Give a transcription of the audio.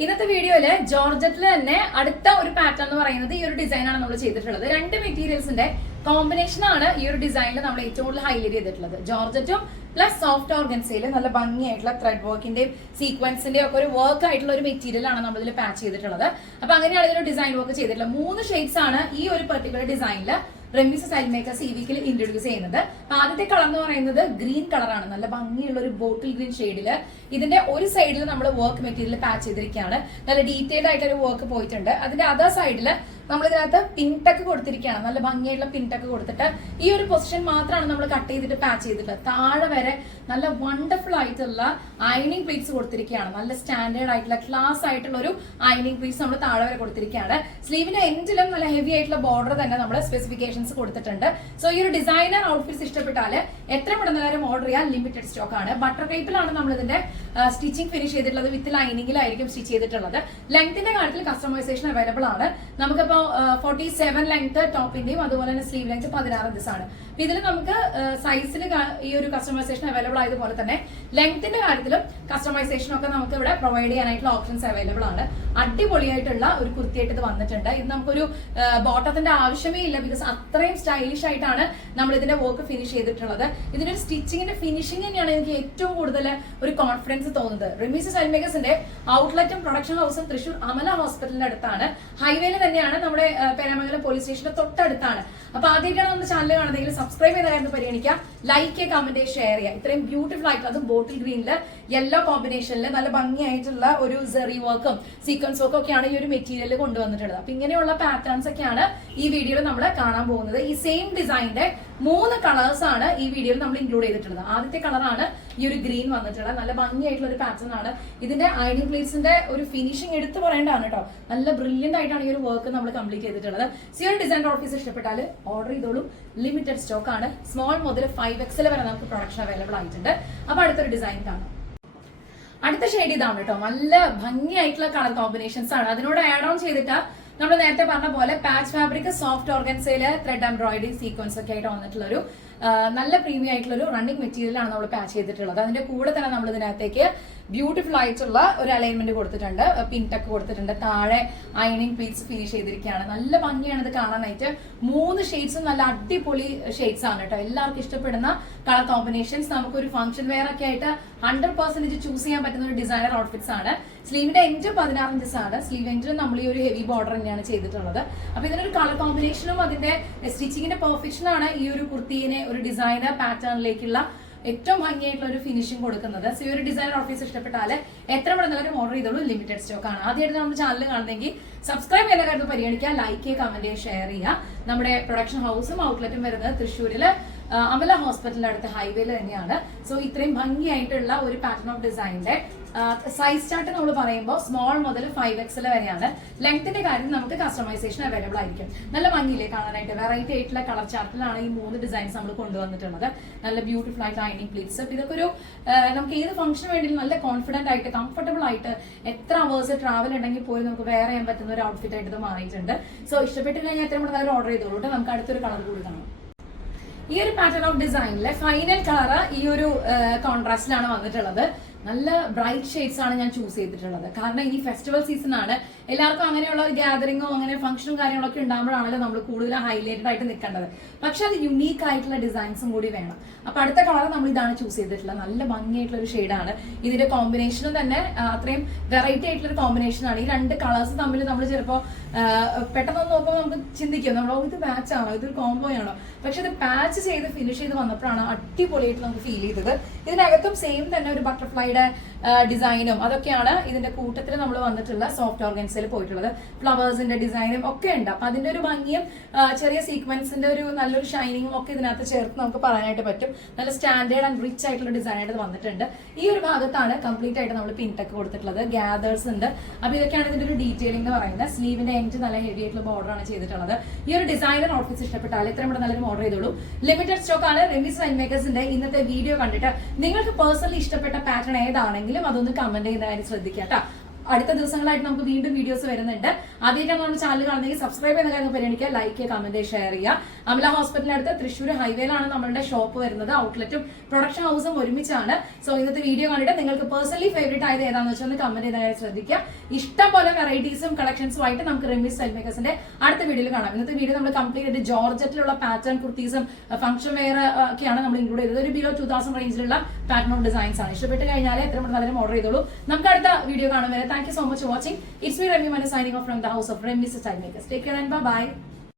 ഇന്നത്തെ വീഡിയോയില് ജോർജറ്റിൽ തന്നെ അടുത്ത ഒരു പാറ്റേൺ എന്ന് പറയുന്നത് ഈ ഒരു ഡിസൈൻ ആണ് നമ്മൾ ചെയ്തിട്ടുള്ളത്. രണ്ട് മെറ്റീരിയൽസിന്റെ കോമ്പിനേഷൻ ആണ് ഈ ഒരു ഡിസൈനിൽ നമ്മൾ ഏറ്റവും കൂടുതൽ ഹൈലൈറ്റ് ചെയ്തിട്ടുള്ളത്. ജോർജറ്റും പ്ലസ് സോഫ്റ്റ് ഓർഗൻസയിൽ നല്ല ഭംഗിയായിട്ടുള്ള ത്രെഡ് വർക്കിന്റെയും സീക്വൻസിന്റെയും ഒക്കെ ഒരു വർക്ക് ആയിട്ടുള്ള ഒരു മെറ്റീരിയൽ ആണ് നമ്മൾ ഇതിൽ പാച്ച് ചെയ്തിട്ടുള്ളത്. അപ്പൊ അങ്ങനെയാണ് ഇതിൽ ഡിസൈൻ വർക്ക് ചെയ്തിട്ടുള്ളത്. 3 ഷെയ്ഡ്സ് ആണ് ഈ ഒരു പെർട്ടിക്കുലർ ഡിസൈനിൽ റെമിസ് സ്റ്റൈൽ മേക്കേഴ്സ് ഈ വീക്കിൽ ഇൻട്രൊഡ്യൂസ് ചെയ്യുന്നത്. ആദ്യത്തെ കളർ എന്ന് പറയുന്നത് ഗ്രീൻ കളറാണ്. നല്ല ഭംഗിയുള്ള ഒരു ബോട്ടിൽ ഗ്രീൻ ഷെയ്ഡില് ഇതിന്റെ ഒരു സൈഡിൽ നമ്മൾ വർക്ക് മെറ്റീരിയൽ പാച്ച് ചെയ്തിരിക്കുകയാണ്. നല്ല ഡീറ്റെയിൽഡ് ആയിട്ടൊരു വർക്ക് പോയിട്ടുണ്ട്. അതിന്റെ അതർ സൈഡില് നമ്മൾ ഇതിനകത്ത് പിൻടക്ക് കൊടുത്തിരിക്കുകയാണ്. നല്ല ഭംഗിയായിട്ടുള്ള പിൻടക്ക് കൊടുത്തിട്ട് ഈ ഒരു പൊസിഷൻ മാത്രമാണ് നമ്മൾ കട്ട് ചെയ്തിട്ട് പാച്ച് ചെയ്തിട്ട് താഴെ വരെ നല്ല വണ്ടർഫുൾ ആയിട്ടുള്ള അയണിംഗ് പ്ലീറ്റ്സ് കൊടുത്തിരിക്കുകയാണ്. നല്ല സ്റ്റാൻഡേർഡ് ആയിട്ടുള്ള ക്ലാസ് ആയിട്ടുള്ള ഒരു അയണിംഗ് പ്ലീറ്റ്സ് നമ്മൾ താഴെ വരെ കൊടുത്തിരിക്കുകയാണ്. സ്ലീവിന്റെ എൻഡിലും നല്ല ഹെവി ആയിട്ടുള്ള ബോർഡർ തന്നെ നമ്മൾ സ്പെസിഫിക്കേഷൻസ് കൊടുത്തിട്ടുണ്ട്. സോ ഈ ഒരു ഡിസൈനർ ഔട്ട്ഫിറ്റ്സ് ഇഷ്ടപ്പെട്ടാൽ എത്ര പെട്ടെന്ന് ഓർഡർ ചെയ്യാൻ ലിമിറ്റഡ് സ്റ്റോക്ക് ആണ്. ബട്ടർ ടൈപ്പിലാണ് നമ്മൾ ഇതിന്റെ സ്റ്റിച്ചിങ് ഫിനിഷ് ചെയ്തിട്ടുള്ളത്. വിത്ത് ലൈനിങ്ങിലായിരിക്കും സ്റ്റിച്ച് ചെയ്തിട്ടുള്ളത്. ലെങ്ത്തിന്റെ കാര്യത്തിൽ കസ്റ്റമൈസേഷൻ അവൈലബിൾ ആണ്. നമുക്കിപ്പോ 47 ലെങ്ത് ടോപ്പിന്റെയും അതുപോലെ തന്നെ സ്ലീവ് ലെങ്ത് 16 ഇഞ്ചസ് ആണ്. ഇതിൽ നമുക്ക് സൈസിൽ ഈ ഒരു കസ്റ്റമൈസേഷൻ അവൈലബിൾ ആയതുപോലെ തന്നെ ലെങ്ത്തിന്റെ കാര്യത്തിലും കസ്റ്റമൈസേഷൻ ഒക്കെ നമുക്ക് ഇവിടെ പ്രൊവൈഡ് ചെയ്യാനായിട്ടുള്ള ഓപ്ഷൻസ് അവൈലബിൾ ആണ്. അടിപൊളിയായിട്ടുള്ള ഒരു കുർത്തിയായിട്ട് ഇത് വന്നിട്ടുണ്ട്. ഇത് നമുക്കൊരു ബോട്ടത്തിന്റെ ആവശ്യമേ ഇല്ല. ബിക്കോസ് അത്രയും സ്റ്റൈലിഷ് ആയിട്ടാണ് നമ്മൾ ഇതിന്റെ വർക്ക് ഫിനിഷ് ചെയ്തിട്ടുള്ളത്. ഇതിന്റെ ഒരു സ്റ്റിച്ചിങ്ങിന്റെ ഫിനിഷിംഗ് തന്നെയാണ് എനിക്ക് ഏറ്റവും കൂടുതൽ ഒരു കോൺഫിഡൻസ് തോന്നുന്നത്. റെമീസ് സ്റ്റൈൽ മേക്കേഴ്സിന്റെ ഔട്ട്ലെറ്റും പ്രൊഡക്ഷൻ ഹൗസും തൃശ്ശൂർ അമല ഹോസ്പിറ്റലിന്റെ അടുത്താണ്. ഹൈവേയിൽ തന്നെയാണ്. നമ്മുടെ പേരാമംഗലം പോലീസ് സ്റ്റേഷന്റെ തൊട്ടടുത്താണ്. അപ്പൊ ആദ്യമായിട്ടാണ് നമ്മുടെ ചാനൽ കാണുന്നതെങ്കിൽ സബ്സ്ക്രൈബ് ചെയ്ത കാര്യം പരിഗണിക്കുക. ലൈക്ക്, കമന്റ്, ഷെയർ ചെയ്യുക. ഇത്രയും ബ്യൂട്ടിഫുൾ ആയിട്ടുള്ള അതും ബോട്ടിൽ ഗ്രീനില് യെല്ലോ കോമ്പിനേഷനിൽ നല്ല ഭംഗിയായിട്ടുള്ള ഒരു സെറി വർക്കും സീക്വൻസ് വർക്കും ഒക്കെയാണ് ഈ ഒരു മെറ്റീരിയൽ കൊണ്ടുവന്നിട്ടുള്ളത്. അപ്പൊ ഇങ്ങനെയുള്ള പാറ്റേൺസ് ഒക്കെയാണ് ഈ വീഡിയോയിൽ നമ്മൾ കാണാൻ പോകുന്നത്. ഈ സെയിം ഡിസൈനിന്റെ 3 കളേഴ്സ് ആണ് ഈ വീഡിയോയിൽ നമ്മൾ ഇൻക്ലൂഡ് ചെയ്തിട്ടുള്ളത്. ആദ്യത്തെ കളറാണ് ഈ ഒരു ഗ്രീൻ വന്നിട്ടുള്ളത്. നല്ല ഭംഗിയായിട്ടുള്ള ഒരു പാറ്റേൺ ആണ്. ഇതിന്റെ അയണിംഗ് പ്ലീറ്റ്സിന്റെ ഒരു ഫിനിഷിംഗ് എടുത്ത് പറയേണ്ടതാണ് കേട്ടോ. നല്ല ബ്രില്യന്റ് ആയിട്ടാണ് ഈ ഒരു വർക്ക് നമ്മൾ കംപ്ലീറ്റ് ചെയ്തിട്ടുള്ളത്. ഈ ഒരു ഡിസൈൻ ഓഫീസ് ഇഷ്ടപ്പെട്ടാൽ ഓർഡർ ചെയ്തോളൂ. ലിമിറ്റഡ് സ്റ്റോക്ക് ആണ്. സ്മോൾ മുതൽ 5XL വരെ നമുക്ക് പ്രൊഡക്ഷൻ അവൈലബിൾ ആയിട്ടുണ്ട്. അപ്പൊ അടുത്തൊരു ഡിസൈൻ കാണാം. അടുത്ത ഷെയ്ഡ് ഇതാണ് കേട്ടോ. നല്ല ഭംഗിയായിട്ടുള്ള കളർ കോമ്പിനേഷൻസ് ആണ്. അതിനോട് ആഡ് ഓൺ ചെയ്തിട്ട് നമ്മൾ നേരത്തെ പറഞ്ഞ പോലെ പാച്ച് ഫാബ്രിക് സോഫ്റ്റ് ഓർഗൻസയില് ത്രെഡ് എംബ്രോയിഡറി സീക്വൻസ് ഒക്കെ ആയിട്ട് വന്നിട്ടുള്ള ഒരു നല്ല പ്രീമിയം ആയിട്ടുള്ള ഒരു റണ്ണിങ് മെറ്റീരിയൽ ആണ് നമ്മൾ പാച്ച് ചെയ്തിട്ടുള്ളത്. അതിന്റെ കൂടെ തന്നെ നമ്മൾ ഇതിനകത്തേക്ക് ബ്യൂട്ടിഫുൾ ആയിട്ടുള്ള ഒരു അലൈൻമെന്റ് കൊടുത്തിട്ടുണ്ട്. പിൻടക്ക് കൊടുത്തിട്ടുണ്ട്. താഴെ അയണിംഗ് പ്ലീറ്റ്സ് ഫിനിഷ് ചെയ്തിരിക്കുകയാണ്. നല്ല ഭംഗിയാണ് ഇത് കാണാനായിട്ട്. 3 ഷെയ്ഡ്സും നല്ല അടിപൊളി ഷെയ്ഡ്സ് ആണ് കേട്ടോ. എല്ലാവർക്കും ഇഷ്ടപ്പെടുന്ന കളർ കോമ്പിനേഷൻസ്. നമുക്കൊരു ഫംഗ്ഷൻ വെയർ ഒക്കെ ആയിട്ട് 100% ചൂസ് ചെയ്യാൻ പറ്റുന്ന ഒരു ഡിസൈനർ ഔട്ട്ഫിറ്റ്സ് ആണ്. സ്ലീവിന്റെ എൻഡ് 16 ഇഞ്ചസ് ആണ്. സ്ലീവ് എൻഡിൽ നമ്മൾ ഈ ഒരു ഹെവി ബോർഡർ തന്നെയാണ് ചെയ്തിട്ടുള്ളത്. അപ്പൊ ഇതിനൊരു കളർ കോമ്പിനേഷനും അതിന്റെ സ്റ്റിച്ചിങ്ങിന്റെ പെർഫെക്ഷൻ ആണ് ഈ ഒരു കുർത്തീനെ ഒരു ഡിസൈനർ പാറ്റേണിലേക്കുള്ള ഏറ്റവും ഭംഗിയായിട്ടുള്ള ഒരു ഫിനിഷിംഗ് കൊടുക്കുന്നത്. സോ ഈ ഒരു ഡിസൈനർ ഓഫീസ് ഇഷ്ടപ്പെട്ടാൽ എത്ര പെട്ടെന്ന് ഓർഡർ ചെയ്തോളൂ. ലിമിറ്റഡ് സ്റ്റോക്ക് ആണ്. ആദ്യമായിട്ട് നമ്മുടെ ചാനൽ കാണുന്നെങ്കിൽ സബ്സ്ക്രൈബ് ചെയ്യുന്ന കാര്യത്തിൽ പരിഗണിക്കുക. ലൈക്ക് ചെയ്യുക, കമന്റ് ചെയ്യുക, ഷെയർ ചെയ്യുക. നമ്മുടെ പ്രൊഡക്ഷൻ ഹൗസും ഔട്ട്ലെറ്റും വരുന്നത് തൃശ്ശൂരില് അമല ഹോസ്പിറ്റലിന്റെ അടുത്ത് ഹൈവേയിൽ തന്നെയാണ്. സോ ഇത്രയും ഭംഗിയായിട്ടുള്ള ഒരു പാറ്റേൺ ഓഫ് ഡിസൈനിന്റെ സൈസ് ചാർട്ട് നമ്മൾ പറയുമ്പോൾ സ്മോൾ മുതൽ 5XL വരെയാണ്. ലെങ്ത്തിന്റെ കാര്യം നമുക്ക് കസ്റ്റമൈസേഷൻ അവൈലബിൾ ആയിരിക്കും. നല്ല ഭംഗിയില്ലേ കാണാനായിട്ട്. വെറൈറ്റി ആയിട്ടുള്ള കളർ ചാർട്ടിലാണ് ഈ 3 ഡിസൈൻസ് നമ്മൾ കൊണ്ടുവന്നിട്ടുള്ളത്. നല്ല ബ്യൂട്ടിഫുൾ ആയിട്ട് അയണിംഗ് പ്ലീറ്റ്സ്. അപ്പൊ ഇതൊക്കെ ഒരു നമുക്ക് ഏത് ഫംഗ്ഷന് വേണ്ടി നല്ല കോൺഫിഡന്റ് ആയിട്ട് കംഫർട്ടബിൾ ആയിട്ട് എത്ര അവേഴ്സ് ട്രാവൽ ഉണ്ടെങ്കിൽ പോലും നമുക്ക് വെയർ ചെയ്യാൻ പറ്റുന്ന ഒരു ഔട്ട്ഫിറ്റ് ആയിട്ട് ഇത് മാറിയിട്ടുണ്ട്. സോ ഇഷ്ടപ്പെട്ട് കഴിഞ്ഞാൽ എത്ര പെട്ടെന്ന് ഓർഡർ ചെയ്തോളൂ. നമുക്ക് അടുത്തൊരു കളർ കൂടി കാണാം. ഈ ഒരു പാറ്റേൺ ഓഫ് ഡിസൈനിലെ ഫൈനൽ കളർ ഈ ഒരു കോൺട്രാസ്റ്റിലാണ് വന്നിട്ടുള്ളത്. നല്ല ബ്രൈറ്റ് ഷെയ്ഡ്സ് ആണ് ഞാൻ ചൂസ് ചെയ്തിട്ടുള്ളത്. കാരണം ഇനി ഫെസ്റ്റിവൽ സീസൺ ആണ്. എല്ലാവർക്കും അങ്ങനെയുള്ള ഒരു ഗ്യാതറിങ്ങോ അങ്ങനെ ഫംഗ്ഷനും കാര്യങ്ങളൊക്കെ ഉണ്ടാകുമ്പോഴാണല്ലോ നമ്മൾ കൂടുതൽ ഹൈലൈറ്റഡ് ആയിട്ട് നിൽക്കേണ്ടത്. പക്ഷെ അത് യുണീക്ക് ആയിട്ടുള്ള ഡിസൈൻസും കൂടി വേണം. അപ്പൊ അടുത്ത കളർ നമ്മൾ ഇതാണ് ചൂസ് ചെയ്തിട്ടുള്ളത്. നല്ല ഭംഗിയായിട്ടുള്ള ഒരു ഷെയ്ഡാണ്. ഇതിന്റെ കോമ്പിനേഷനും തന്നെ അത്രയും വെറൈറ്റി ആയിട്ടുള്ള ഒരു കോമ്പിനേഷൻ ആണ്. ഈ 2 കളേഴ്സ് തമ്മിൽ നമ്മൾ ചിലപ്പോൾ പെട്ടെന്ന് നോക്കുമ്പോൾ നമുക്ക് ചിന്തിക്കും നമ്മൾ ഇത് പാച്ച് ആണോ, ഇതൊരു കോംബോ ആണോ. പക്ഷെ ഇത് പാച്ച് ചെയ്ത് ഫിനിഷ് ചെയ്ത് വന്നപ്പോഴാണ് അടിപൊളിയായിട്ട് നമുക്ക് ഫീൽ ചെയ്തത്. ഇതിനകത്തും സെയിം തന്നെ ഒരു ബട്ടർഫ്ലൈ ഡിസൈനും അതൊക്കെയാണ് ഇതിന്റെ കൂട്ടത്തിൽ നമ്മൾ വന്നിട്ടുള്ള സോഫ്റ്റ് ഓർഗൻസിൽ പോയിട്ടുള്ളത്. ഫ്ലവേഴ്സിന്റെ ഡിസൈനും ഒക്കെ ഉണ്ട്. അപ്പൊ അതിന്റെ ഒരു ഭംഗിയും ചെറിയ സീക്വൻസിന്റെ ഒരു നല്ലൊരു ഷൈനിങ്ങും ഒക്കെ ഇതിനകത്ത് ചേർത്ത് നമുക്ക് പറയാനായിട്ട് പറ്റും. നല്ല സ്റ്റാൻഡേർഡ് ആൻഡ് റിച്ച് ആയിട്ടുള്ള ഡിസൈൻ ആയിട്ട് വന്നിട്ടുണ്ട്. ഈ ഒരു ഭാഗത്താണ് കംപ്ലീറ്റ് ആയിട്ട് നമ്മൾ പിൻടക്ക് കൊടുത്തിട്ടുള്ളത്. ഗ്യാദേഴ്സ് ഉണ്ട്. അപ്പൊ ഇതൊക്കെയാണ് ഇതിന്റെ ഒരു ഡീറ്റെയിലിംഗ് എന്ന് പറയുന്നത്. സ്ലീവിന്റെ എൻഡ് നല്ല ഹെവി ആയിട്ടുള്ള ബോർഡർ ആണ് ചെയ്തിട്ടുള്ളത്. ഈ ഒരു ഡിസൈനർ ഔട്ട്ഫിറ്റ്സ് ഇഷ്ടപ്പെട്ടാൽ എത്രയും കൂടെ നല്ലൊരു ഓർഡർ ചെയ്തോളൂ. ലിമിറ്റഡ് സ്റ്റോക്ക് ആണ്. റെമീസ് സ്റ്റൈൽ മേക്കേഴ്സിന്റെ ഇന്നത്തെ വീഡിയോ കണ്ടിട്ട് നിങ്ങൾക്ക് പേഴ്സണലി ഇഷ്ടപ്പെട്ട പാറ്റേൺ ഏതാണെങ്കിലും അതൊന്ന് കമന്റ് ചെയ്യുന്ന കാര്യം ശ്രദ്ധിക്കുക കേട്ടോ. അടുത്ത ദിവസങ്ങളായിട്ട് നമുക്ക് വീണ്ടും വീഡിയോസ് വരുന്നുണ്ട്. ആദ്യമായിട്ടാണ് നമ്മുടെ ചാനൽ കാണുന്നെങ്കിൽ സബ്സ്ക്രൈബ് ചെയ്യുന്ന കാര്യം പരിഗണിക്കുക, ലൈക്ക് ചെയ്യുക, കമന്റ് ഷെയർ ചെയ്യുക. അമല ഹോസ്പിറ്റലിനടുത്ത് തൃശ്ശൂർ ഹൈവേയിലാണ് നമ്മളുടെ ഷോപ്പ് വരുന്നത്. ഔട്ട്ലെറ്റും പ്രൊഡക്ഷൻ ഹൗസും ഒരുമിച്ചാണ്. സോ ഇന്നത്തെ വീഡിയോ കണ്ടിട്ട് നിങ്ങൾക്ക് പേഴ്സണലി ഫേവറേറ്റ് ആയത് ഏതാണെന്ന് വെച്ചാൽ കമന്റ് ചെയ്ത കാര്യം ശ്രദ്ധിക്കുക. ഇഷ്ടം പോലെ വെറൈറ്റീസും കളക്ഷൻസും ആയിട്ട് നമുക്ക് റെമീസ് സ്റ്റൈൽ മേക്കേഴ്സിന്റെ അടുത്ത വീഡിയോയിൽ കാണാം. ഇന്നത്തെ വീഡിയോ നമ്മൾ കംപ്ലീറ്റ് ആയിട്ട് ജോർജറ്റിലുള്ള പാറ്റേൺ കുർത്തീസും ഫംഗ്ഷൻ വെയർ ഒക്കെയാണ് നമ്മൾ ഇൻക്ലൂഡ് ചെയ്തത്. ഒരു ബിലോ 2000 റേഞ്ചിലുള്ള പാറ്റേൺ ഓഫ് ഡിസൈൻസ് ആണ്. ഇഷ്ടപ്പെട്ട് കഴിഞ്ഞാൽ എത്രയും പെട്ടെന്ന് ഓർഡർ ചെയ്തോളൂ. നമുക്ക് അടുത്ത വീഡിയോ കാണും വരെ thank you so much for watching. It's me Remy Manu signing off from the house of Remy's Style Makers. Take care and bye bye.